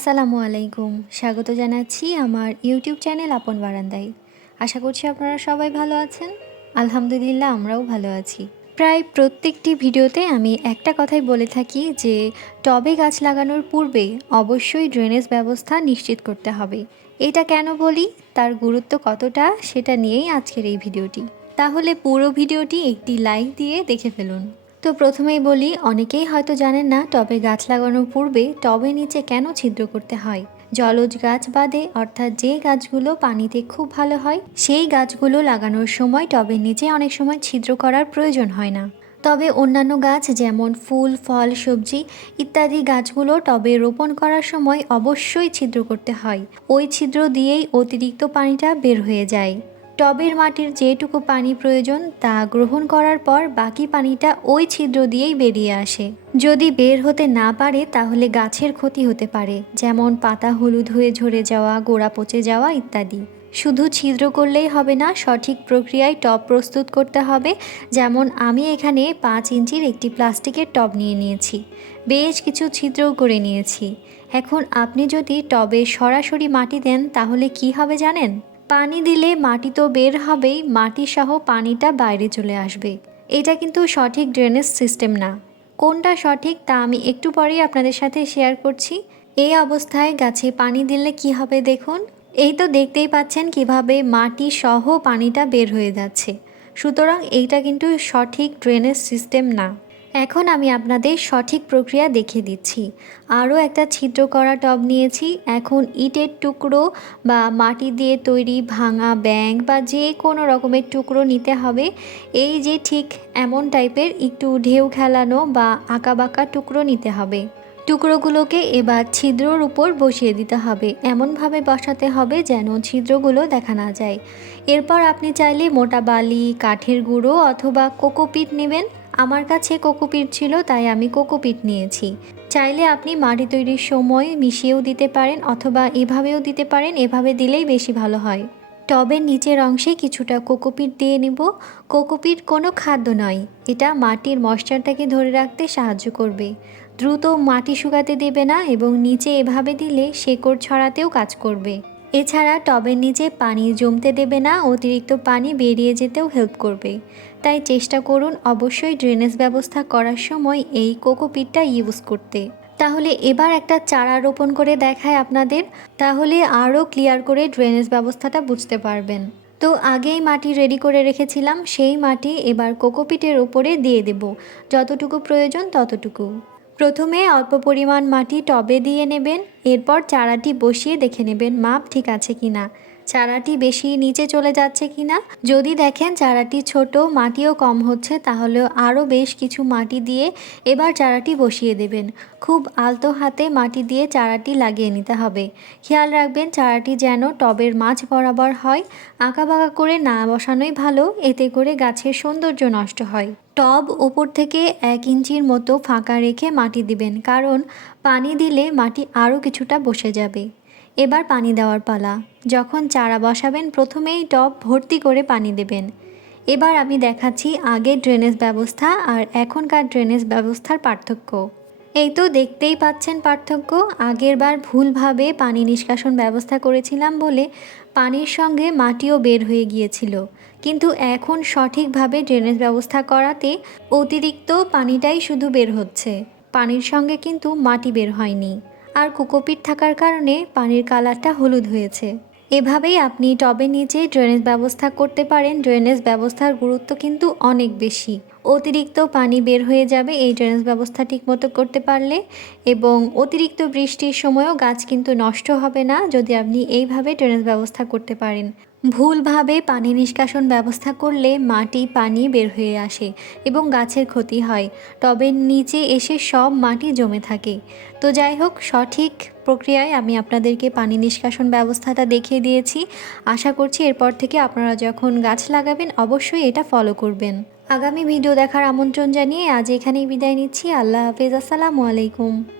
আসসালামু আলাইকুম। স্বাগত জানাচ্ছি আমার ইউটিউব চ্যানেল আপন বারান্দায়। আশা করছি আপনারা সবাই ভালো আছেন। আলহামদুলিল্লাহ, আমরাও ভালো আছি। প্রায় প্রত্যেকটি ভিডিওতে আমি একটা কথাই বলে থাকি যে, টবে গাছ লাগানোর পূর্বে অবশ্যই ড্রেনেজ ব্যবস্থা নিশ্চিত করতে হবে। এটা কেন বলি? তার গুরুত্ব কতটা? সেটা নিয়েই আজকের এই ভিডিওটি। তাহলে পুরো ভিডিওটি একটি লাইক দিয়ে দেখে ফেলুন। তো প্রথমেই বলি, অনেকেই হয়তো জানেন না, টবে গাছ লাগানোর পূর্বে টবে নিচে কেন ছিদ্র করতে হয়? জলজ গাছ বাদে, অর্থাৎ যে গাছগুলো পানিতে খুব ভালো হয়, সেই গাছগুলো লাগানোর সময় টবের নিচে অনেক সময় ছিদ্র করার প্রয়োজন হয় না। তবে অন্যান্য গাছ যেমন ফুল, ফল, সবজি ইত্যাদি গাছগুলো টবে রোপণ করার সময় অবশ্যই ছিদ্র করতে হয়। ওই ছিদ্র দিয়েই অতিরিক্ত পানিটা বের হয়ে যায়। টবের মাটির যেটুকু পানি প্রয়োজন তা গ্রহণ করার পর বাকি পানিটা ওই ছিদ্র দিয়েই বেরিয়ে আসে। যদি বের হতে না পারে, তাহলে গাছের ক্ষতি হতে পারে, যেমন পাতা হলুদ হয়ে ঝরে যাওয়া, গোড়া পচে যাওয়া ইত্যাদি। শুধু ছিদ্র করলেই হবে না, সঠিক প্রক্রিয়ায় টব প্রস্তুত করতে হবে। যেমন আমি এখানে পাঁচ ইঞ্চির একটি প্লাস্টিকের টব নিয়ে নিয়েছি। বেশ কিছু ছিদ্রও করে নিয়েছি। এখন আপনি যদি টবে সরাসরি মাটি দেন, তাহলে কি হবে জানেন? পানি দিলে মাটি তো বের হবেই, মাটি সহ পানিটা বাইরে চলে আসবে। এটা কিন্তু সঠিক ড্রেনেজ সিস্টেম না। কোনটা সঠিক তা আমি একটু পরেই আপনাদের সাথে শেয়ার করছি। এই অবস্থায় গাছে পানি দিলে কি হবে দেখুন। এই তো দেখতেই পাচ্ছেন কীভাবে মাটি সহ পানিটা বের হয়ে যাচ্ছে। সুতরাং এইটা কিন্তু সঠিক ড্রেনেজ সিস্টেম না। এখন আমি আপনাদের সঠিক প্রক্রিয়া দেখিয়ে দিচ্ছি। আরও একটা ছিদ্র করা টব নিয়েছি। এখন ইটের টুকরো বা মাটি দিয়ে তৈরি ভাঙা ব্যাং বা যে কোনো রকমের টুকরো নিতে হবে। এই যে ঠিক এমন টাইপের একটু ঢেউ খেলানো বা আঁকাবাঁকা টুকরো নিতে হবে। টুকরোগুলোকে এবার ছিদ্রর উপর বসিয়ে দিতে হবে। এমনভাবে বসাতে হবে যেন ছিদ্রগুলো দেখা না যায়। এরপর আপনি চাইলে মোটা বালি, কাঠের গুঁড়ো অথবা কোকোপিট নেবেন। আমার কাছে কোকোপিট ছিল, তাই আমি কোকোপিট নিয়েছি। চাইলে আপনি মাটি তৈরির সময় মিশিয়েও দিতে পারেন অথবা এভাবেও দিতে পারেন, এভাবে দিলেই বেশি ভালো হয়। টবের নিচের অংশে কিছুটা কোকোপিট দিয়ে নেব। কোকোপিট কোনো খাদ্য নয়, এটা মাটির ময়শ্চারটাকে ধরে রাখতে সাহায্য করবে। দ্রুত মাটি শুকাতে দেবে না এবং নিচে এভাবে দিলে শেকড় ছড়াতেও কাজ করবে। এছাড়া টবের নিচে পানি জমতে দেবে না, অতিরিক্ত পানি বেরিয়ে যেতেও হেল্প করবে। তাই চেষ্টা করুন অবশ্যই ড্রেনেজ ব্যবস্থা করার সময় এই কোকোপিটটা ইউজ করতে। তাহলে এবার একটা চারা রোপণ করে দেখায় আপনাদের, তাহলে আরও ক্লিয়ার করে ড্রেনেজ ব্যবস্থাটা বুঝতে পারবেন। তো আগেই মাটি রেডি করে রেখেছিলাম, সেই মাটি এবার কোকোপিটের ওপরে দিয়ে দেব। যতটুকু প্রয়োজন ততটুকু। প্রথমে অল্প পরিমাণ মাটি টবে দিয়ে নেবেন, এরপর চারাটি বসিয়ে দেখে নেবেন মাপ ঠিক আছে কি না চারাটি বেশি নিচে চলে যাচ্ছে কি না যদি দেখেন চারাটি ছোট, মাটিও কম হচ্ছে, তাহলে আরও বেশ কিছু মাটি দিয়ে এবার চারাটি বসিয়ে দেবেন। খুব আলতো হাতে মাটি দিয়ে চারাটি লাগিয়ে নিতে হবে। খেয়াল রাখবেন চারাটি যেন টবের মাঝ বরাবর হয়। আঁকাবাঁকা করে না বসানোই ভালো, এতে করে গাছের সৌন্দর্য নষ্ট হয়। টব ওপর থেকে এক ইঞ্চির মতো ফাঁকা রেখে মাটি দিবেন, কারণ পানি দিলে মাটি আরও কিছুটা বসে যাবে। এবার পানি দেওয়ার পালা। যখন চারা বসাবেন, প্রথমেই টব ভর্তি করে পানি দেবেন। এবার আমি দেখাচ্ছি আগের ড্রেনেজ ব্যবস্থা আর এখনকার ড্রেনেজ ব্যবস্থার পার্থক্য। এই তো দেখতেই পাচ্ছেন পার্থক্য। আগের বার ভুলভাবে পানি নিষ্কাশন ব্যবস্থা করেছিলাম বলে পানির সঙ্গে মাটিও বের হয়ে গিয়েছিল। কিন্তু এখন সঠিকভাবে ড্রেনেজ ব্যবস্থা করাতে অতিরিক্ত পানিটাই শুধু বের হচ্ছে। পানির সঙ্গে কিন্তু মাটি বের হয়নি। আর কোকোপিট থাকার কারণে পানির কালারটা হলুদ হয়েছে। এভাবেই আপনি টবে নিচে ড্রেনেজ ব্যবস্থা করতে পারেন। ড্রেনেজ ব্যবস্থার গুরুত্ব কিন্তু অনেক বেশি। অতিরিক্ত পানি বের হয়ে যাবে এই ড্রেনেজ ব্যবস্থা ঠিকমতো করতে পারলে এবং অতিরিক্ত বৃষ্টির সময়ও গাছ কিন্তু নষ্ট হবে না যদি আপনি এইভাবে ড্রেনেজ ব্যবস্থা করতে পারেন। ভুলভাবে পানি নিষ্কাশন ব্যবস্থা করলে মাটি, পানি বের হয়ে আসে এবং গাছের ক্ষতি হয়। টবের নিচে এসে সব মাটি জমে থাকে। তো যাই হোক, সঠিক প্রক্রিয়ায় আমি আপনাদেরকে পানি নিষ্কাশন ব্যবস্থাটা দেখিয়ে দিয়েছি। আশা করছি এরপর থেকে আপনারা যখন গাছ লাগাবেন, অবশ্যই এটা ফলো করবেন। আগামী ভিডিও দেখার আমন্ত্রণ জানিয়ে আজ এখানেই বিদায় নিচ্ছি। আল্লাহ হাফেজ। আসসালামু আলাইকুম।